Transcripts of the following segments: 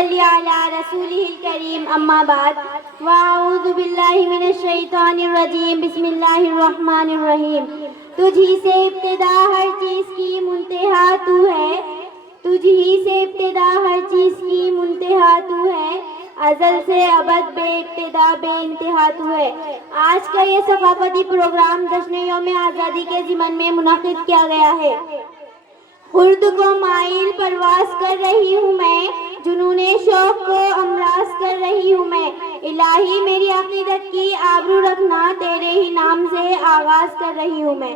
صلی علی رسولہ الکریم اما بعد واعوذ باللہ من الشیطان الرجیم بسم اللہ الرحمن الرحیم تجھ ہی سے ابتدا ہر چیز کی منتہا تو ہے تجھ ہی سے ابتدا ہر چیز کی منتہا تو ہے ازل سے ابد بے ابتدا بے انتہا تو ہے۔ آج کا یہ ثقافتی پروگرام جشن یوم آزادی کے ضمن میں منعقد کیا گیا ہے۔ خرد کو مائل پرواز کر رہی ہوں میں، جنون شوق کو امراض کر رہی ہوں میں، الہی میری عقیدت کی آبرو رکھنا، تیرے ہی نام سے آغاز کر رہی ہوں میں۔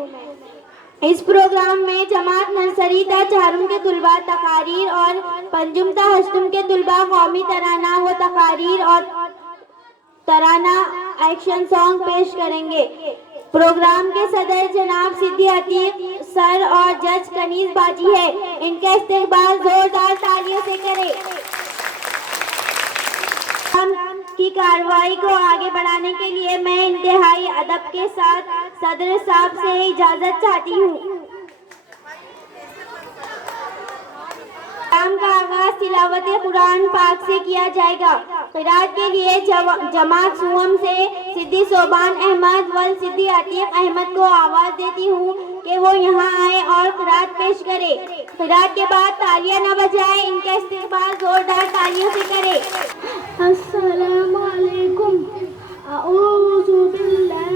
اس پروگرام میں جماعت نرسری تا چہارم کے طلباء تقاریر اور پنجم تا ہشتم کے طلباء قومی ترانہ و تقاریر اور ترانہ ایکشن سانگ پیش کریں گے۔ پروگرام کے صدر جناب صدی عتیق سر اور جج کنیز باجی ہے، ان کا استقبال زوردار تالیوں سے کریں۔ کی کارروائی کو آگے بڑھانے کے لیے میں انتہائی ادب کے ساتھ صدر صاحب سے اجازت چاہتی ہوں۔ پروگرام کا آغاز تلاوت قرآن پاک سے کیا جائے گا۔ قرات کے لیے جماعت سوم سے صدی صوبان احمد و صدی عتیق احمد کو آواز دیتی ہوں کہ وہ یہاں آئے اور قرات پیش کرے۔ قرات کے بعد تالیاں نہ بجائیں، ان کا استقبال زوردار تالیوں سے کرے۔ السلام علیکم، اعوذ باللہ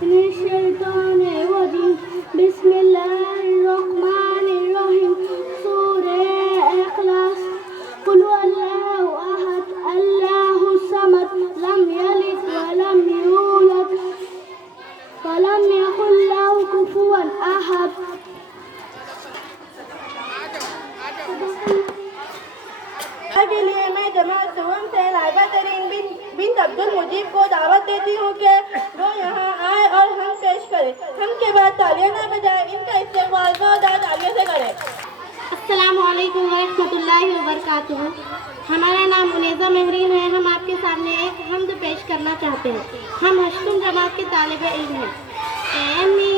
من الشیطان الرجیم، بسم اللہ الرحمن الرحیم، سورہ اخلاص، قل هو اللہ احد اللہ الصمد، لم یلد ولم یولد ولم یکن لہ کفوا احد۔ کے لیے میں جماعت سوم سے نائبہ ترین بنت عبدالمجیب کو دعوت دیتی ہوں کہ وہ یہاں آئے اور ہم پیش کریں۔ ہم کے بعد تالیاں نہ بجائیں، ان کا استقبال زوردار تالیوں سے کریں۔ السلام علیکم ورحمۃ اللہ وبرکاتہ۔ ہمارا نام منیزہ مہرین ہے۔ ہم آپ کے سامنے ایک حمد پیش کرنا چاہتے ہیں۔ ہم ہشتم جماعت کے طالب علم ہیں۔